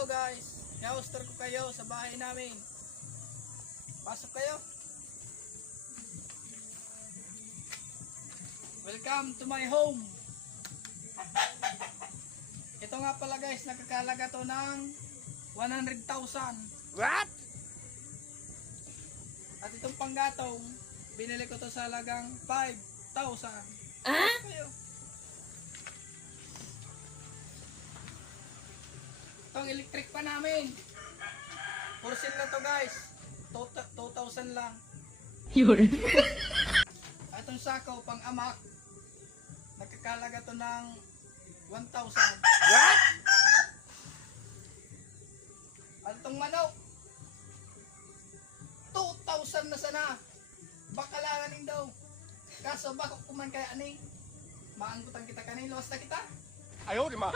Hello guys, i-hoster ko kayo sa bahay namin. Pasok kayo. Welcome to my home. Ito nga pala guys, nakakalaga to ng 100,000. What? At itong panggatong, binili ko to sa halagang 5,000. Kayo. Itong electric pa namin. For sale na to guys. 2,000 lang. Yun. At itong sako pang amak, nagkakalaga to ng 1,000. What? At itong manok, 2,000 na sana. Bakalanganin daw. Kaso bako kuman kaya aning. Maanggutan kita kanin, luwas na kita. Ayaw, di ma.